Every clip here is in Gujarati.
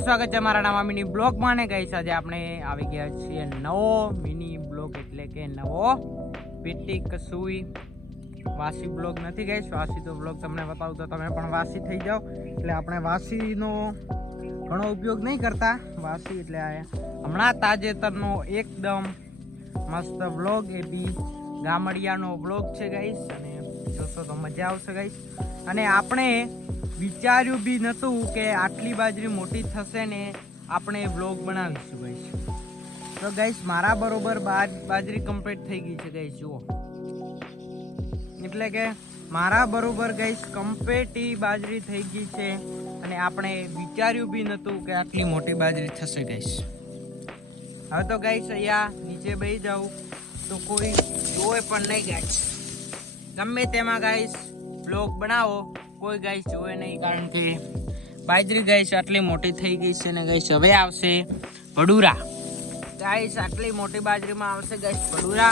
સ્વાગત છે મારા નવા મિની બ્લોગમાં ને ગાઈસ આજે આપણે આવી ગયા છીએ નવો મિની બ્લોગ એટલે કે નવો પીટી કસુઈ વાસી બ્લોગ નથી ગાઈસ વાસી તો બ્લોગ તમને બતાવું તો તમે પણ વાસી થઈ જાઓ એટલે આપણે વાસીનો ઘણો ઉપયોગ નહીં કરતા વાસી એટલે હમણાં તાજેતરનો એકદમ મસ્ત બ્લોગ એ બી ગામડિયાનો બ્લોગ છે ગાઈસ અને જોશો તો મજા આવશે ગાઈસ અને આપણે વિચાર્યું બી નહોતું કે આટલી બાજરી મોટી થશે ને આપણે બ્લોગ બનાવીશું ગાઈસ તો ગાઈસ મારા બરોબર બાજરી કમ્પ્લીટ થઈ ગઈ છે ગાઈસ જુઓ એટલે કે મારા બરોબર ગાઈસ કમ્પ્લીટ બાજરી થઈ ગઈ છે અને આપણે વિચાર્યું બી નહોતું કે આટલી મોટી બાજરી થશે ગાઈસ હવે તો ગાઈસ અહીંયા નીચે બેસી જાઉં તો કોઈ જોવે પણ નહીં ગાઈસ ગમે તેમાં ગાઈસ બ્લોગ બનાવો કોઈ ગાઈસ જોવે નહીં કારણ કે બાજરી ગાઈસ આટલી મોટી થઈ ગઈ છે ને ગાઈસ હવે આવશે ભડુરા ગાઈસ આટલી મોટી બાજરીમાં આવશે ગાઈસ ભડુરા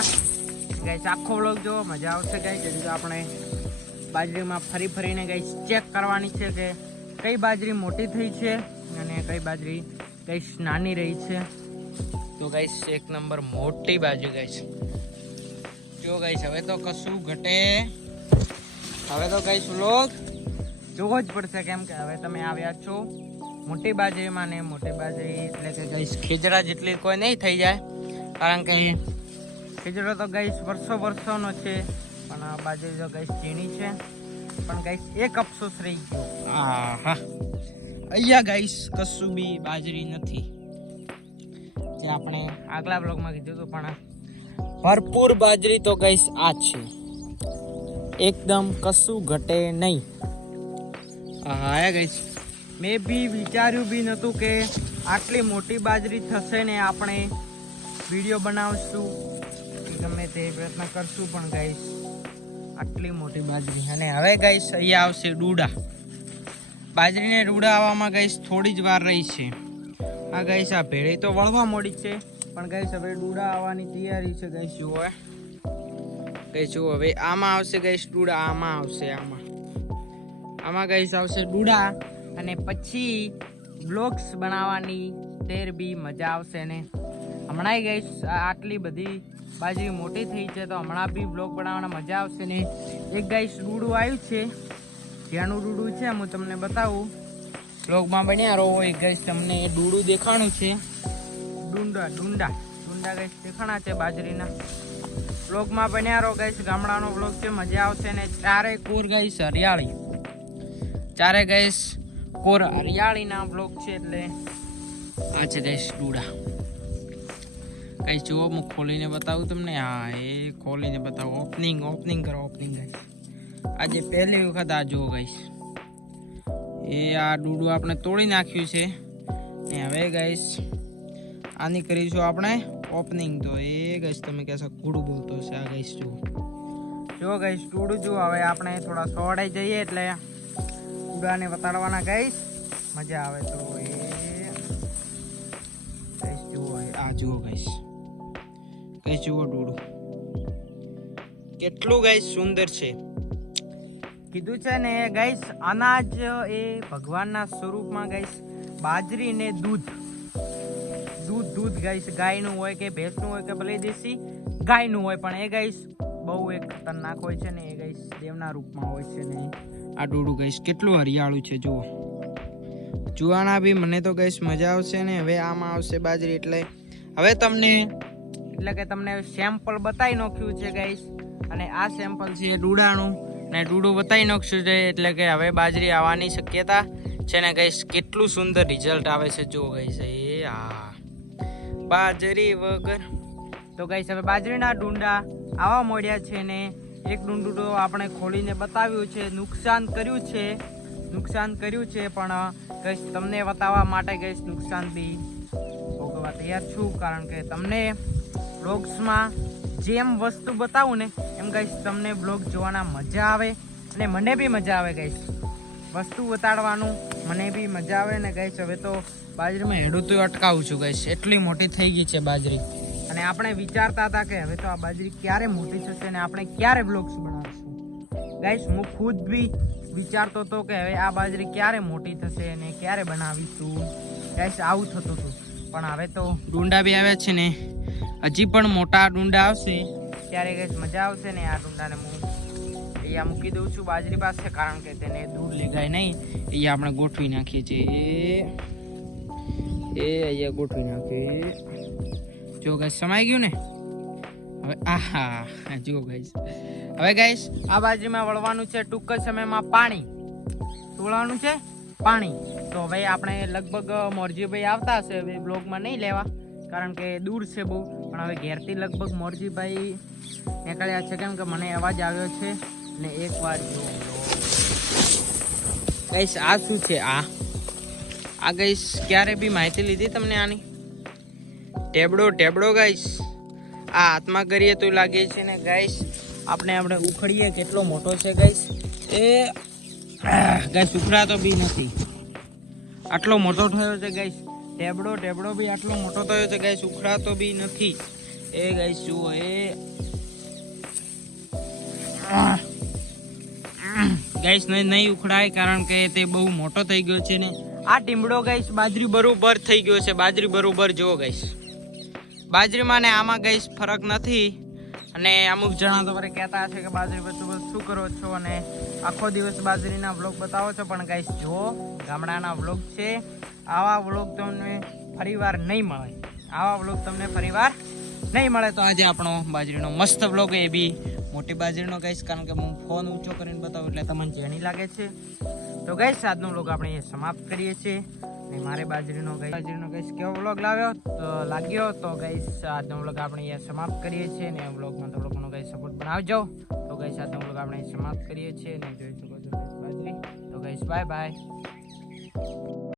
ગાઈસ આખો બ્લોગ જો મજા આવશે ગાઈસ એટલે આપણે બાજરીમાં ફરીને ગાઈસ ચેક કરવાની છે કે કઈ બાજરી મોટી થઈ છે અને કઈ બાજરી ગાઈસ નાની રહી છે તો ગાઈસ એક નંબર મોટી બાજરી ગાઈસ જો ગાઈસ હવે તો કશું ઘટે હવે તો ગાઈસ બ્લોગ જોવો જ પડશે કેમ કે હવે તમે આવ્યા છો મોટી બાજરીમાં ને મોટી બાજરી એટલે કે ગાઈસ ખીજડા જેટલી કોઈ નહીં થઈ જાય કારણ કે ખીજડો તો ગાઈસ વર્ષોનો છે પણ આ બાજરી તો ગાઈસ ઝીણી છે પણ ગાઈસ એક અફસોસ રહી ગયો હા અહીંયા ગાઈસ કશું બી બાજરી નથી જે આપણે આગલા બ્લોગમાં કીધું હતું પણ ભરપૂર બાજરી તો ગાઈસ આ છે એકદમ કશું ઘટે નહીં હા ગાઈસ મેં બી વિચાર્યું બી નહોતું કે આટલી મોટી બાજરી થશે ને આપણે વિડીયો બનાવશું ગમે તે પ્રયત્ન કરશું પણ ગાઈસ આટલી મોટી બાજરી અને હવે ગાઈસ અહીંયા આવશે ડૂડા બાજરીને ડૂડા આવવામાં ગાઈસ થોડી જ વાર રહી છે આ ગાઈસ આ ભેળી તો વળવા મોડી છે પણ ગાઈસ હવે ડૂડા આવવાની તૈયારી છે ગાઈસ જુઓ ગાઈસ જુઓ હવે આમાં આવશે ગાઈસ ડૂડા આમાં ગાઈસ આવશે ડૂડા અને પછી બ્લોગ્સ બનાવવાની તેર બી મજા આવશે ને હમણાં ગાઈસ આટલી બધી બાજરી મોટી થઈ છે તો હમણાં બી બ્લોગ બનાવવાના મજા આવશે ને એક ગાઈસ ડૂડું આવ્યું છે જ્યાંનું ડૂડું છે હું તમને બતાવું બ્લોગમાં બન્યા રહો એક ગાઈસ તમને ડૂડું દેખાણું છે ડુંડા ગાઈસ દેખાણા છે બાજરીના બ્લોગમાં બન્યા રહો ગાઈસ ગામડાનો બ્લોગ છે મજા આવશે ને ચારે કોર ગાઈસ હરિયાળીના બ્લોગ છે એટલે આ છે ગાઈસ ડૂડા ગાઈસ જુઓ હું ખોલીને બતાવું તમને હા એ ખોલીને બતાવું ઓપનિંગ કરો ગાઈસ આજે પહેલી વખત આ જુઓ ગાઈસ એ આ ડૂડું આપણે તોડી નાખ્યું છે ને હવે ગાઈસ આની કરીશું આપણે ઓપનિંગ તો એ ગાઈસ તમે કહેશો કૂડું બોલતો છે આ ગાઈસ જો ગાઈસ ડૂડું જો હવે આપણે થોડા સોડાઈ જઈએ એટલે ડૂડાને બતાડવાના ગાઈસ મજા આવે તો એ ગાઈસ જુઓ આ જુઓ ગાઈસ જુઓ ડૂડું કેટલું ગાઈસ સુંદર છે કીધું છે ને ગાઈસ અનાજ એ ભગવાનના સ્વરૂપમાં ગાઈસ બાજરી ને દૂધ ગાઈસ ગાયનું હોય કે ભેંસનું હોય કે ભલે દેશી ગાયનું હોય પણ એ ગાઈસ બહુ એક ખતરનાક હોય છે ને એ ગાઈસ દેવના રૂપમાં હોય છે ને આ ડૂડું ગાઈસ કેટલું હરિયાળું છે જુઓ જુવાના બી મને તો ગાઈસ મજા આવશે ને હવે આમાં આવશે બાજરી એટલે હવે તમને સેમ્પલ બતાવી નાખ્યું છે ગાઈસ અને આ સેમ્પલ છે ડૂડાનું ને ડૂડું બતાવી નાખ્યું છે એટલે કે હવે બાજરી આવવાની શક્યતા છે ને ગાઈસ કેટલું સુંદર રિઝલ્ટ આવે છે જુઓ ગાઈસ એ હા બાજરી વગર તો ગાઈસ હવે બાજરીના ડુંડા આવા મળ્યા છે ને એક ડુંડું તો આપણે ખોલીને બતાવ્યું છે નુકસાન કર્યું છે પણ ગાઈસ તમને બતાવવા માટે ગાઈસ નુકસાન બી ભોગવવા તૈયાર છું કારણ કે તમને બ્લોગ્સમાં જેમ વસ્તુ બતાવું ને એમ ગાઈસ તમને બ્લોગ જોવાના મજા આવે અને મને બી મજા આવે ગાઈસ વસ્તુ બતાડવાનું મને બી મજા આવે ને ગાઈસ હવે તો બાજરીમાં હેડું તો અટકાવું છું ગાઈસ એટલી મોટી થઈ ગઈ છે બાજરી અને આપણે વિચારતા હતા કે હવે તો આ બાજરી ક્યારે મોટી થશે અને આપણે ક્યારે બ્લોગ્સ બનાવશું ગાઈસ હું ખુદ બી વિચારતો હતો કે હવે આ બાજરી ક્યારે મોટી થશે અને ક્યારે બનાવીશું ગાઈસ આવું થતું હતું, પણ હવે તો ડુંડા બી આવ્યા છે ને હજી પણ મોટા ડુંડા આવશે ત્યારે ગાઈસ મજા આવશે ને. આ ડુંડાને હું અહીંયા મૂકી દઉં છું બાજરી પાસે, કારણ કે તેને દૂર લેગાય નહીં. અહીંયા આપણે ગોઠવી નાખીએ છીએ, એ અહીંયા ગોઠવી નાખીએ. જો ગાઈસ સમાઈ ગયું ને હવે. આહા જુઓ ગાઈસ. હવે ગાઈસ આ બાજરીમાં વળવાનું છે ટૂંક જ સમયમાં પાણી. શું વળવાનું છે? પાણી. તો ભાઈ આપણે લગભગ મોરજીભાઈ આવતા હશે, હવે બ્લોગમાં નહીં લેવા કારણ કે દૂર છે બહુ, પણ હવે ઘેરથી લગભગ મોરજીભાઈ નીકળ્યા છે, કેમ કે મને અવાજ આવ્યો છે. ને એકવાર જો ગાઈસ આ શું છે? આ ગાઈસ ક્યારે બી માહિતી લીધી તમને આની? ટેબડો ગાઈસ. આ હાથમાં કરીએ તો લાગે છે ને ગાઈસ આપણે ઉખડીએ કેટલો મોટો છે ગાઈસ. એ ગાઈસ ઉખડાતો બી નથી, આટલો મોટો થયો છે ગાઈસ. ટેબડો બી આટલો મોટો થયો છે ગાઈસ, ઉખડાતો બી નથી. એ ગાઈસ જુઓ, એ ગાઈસ નહીં ઉખડાય કારણ કે તે બહુ મોટો થઈ ગયો છે ને. આ ટીમડો ગાઈસ બાજરી બરોબર થઈ ગયો છે, બાજરી બરોબર. જુઓ ગાઈસ બાજરીમાં ને આમાં ગાઈસ ફરક નથી. અને અમુક જણા તો વળી કહેતા હશે કે બાજરી બધું શું કરો છો અને આખો દિવસ બાજરીના વ્લોગ બતાવો છો, પણ ગાઈસ જો ગામડાના વ્લોગ છે, આવા વ્લોગ તમને ફરીવાર નહીં મળે. આવા વ્લોગ તમને ફરીવાર નહીં મળે. તો આજે આપણો બાજરીનો મસ્ત વ્લોગ, એ બી મોટી બાજરીનો ગાઈસ, કારણ કે હું ફોન ઊંચો કરીને બતાવું એટલે તમને જેણી લાગે છે. તો ગાઈસ આજનો વ્લોગ આપણે એ સમાપ્ત કરીએ છીએ. અને મારે બાજરીનો ગાઈસ કેવો વ્લોગ લાગ્યો તો ગાઈસ આજનો વ્લોગ આપણે એ સમાપ્ત કરીએ છીએ. ને વ્લોગમાં થોડો ઘણો ગાઈસ સપોર્ટ બનાવજો. તો ગાઈસ આજનો વ્લોગ આપણે સમાપ્ત કરીએ છીએ. ને જોઈ શકો છો બાજરી. તો ગાઈસ બાય બાય.